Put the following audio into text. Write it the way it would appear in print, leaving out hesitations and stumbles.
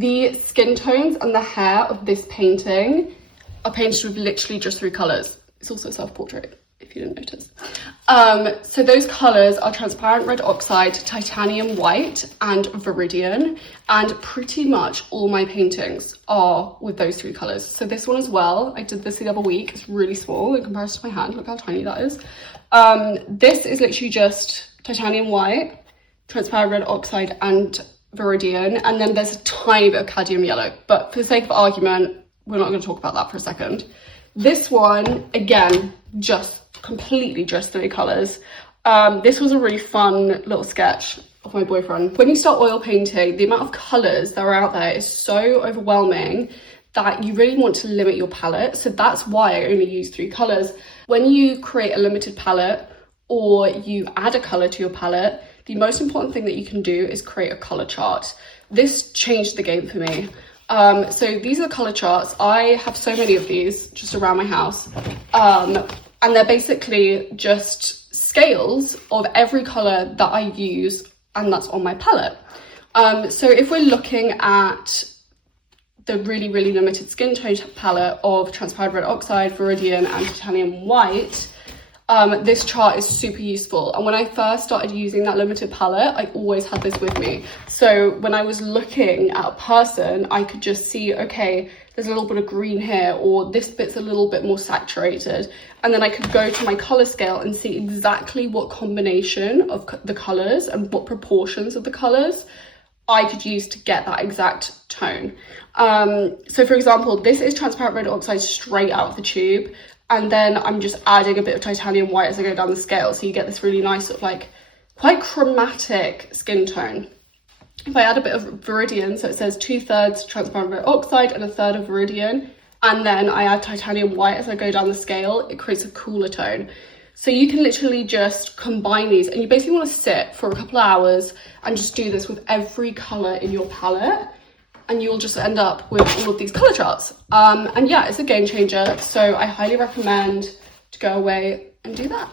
The skin tones and the hair of this painting are painted with literally just 3 colours. It's also a self-portrait, if you didn't notice. So those colours are transparent red oxide, titanium white, and viridian. And pretty much all my paintings are with those 3 colours. So this one as well, I did this the other week. It's really small in comparison to my hand. Look how tiny that is. This is literally just titanium white, transparent red oxide, and viridian. And then there's a tiny bit of cadmium yellow. But for the sake of argument, we're not going to talk about that for a second. This one, again, completely just 3 colours. This was a really fun little sketch of my boyfriend. When you start oil painting, the amount of colours that are out there is so overwhelming that you really want to limit your palette. So that's why I only use 3 colours. When you create a limited palette or you add a colour to your palette, the most important thing that you can do is create a colour chart. This changed the game for me. So these are the colour charts. I have so many of these just around my house. And they're basically just scales of every colour that I use and that's on my palette. So if we're looking at the really limited skin tone palette of transparent red oxide, viridian, and titanium white, this chart is super useful. And when I first started using that limited palette, I always had this with me. So when I was looking at a person, I could just see, okay, there's a little bit of green here, or this bit's a little bit more saturated. And then I could go to my color scale and see exactly what combination of the colors and what proportions of the colors I could use to get that exact tone. So for example, this is transparent red oxide straight out of the tube. And then I'm just adding a bit of titanium white as I go down the scale. So you get this really nice sort of like quite chromatic skin tone. If I add a bit of viridian, so it says 2/3 transparent red oxide and 1/3 of viridian, and then I add titanium white as I go down the scale, it creates a cooler tone. So you can literally just combine these, and you basically want to sit for a couple of hours and just do this with every colour in your palette, and you'll just end up with all of these colour charts. And yeah, it's a game changer, so I highly recommend to go away and do that.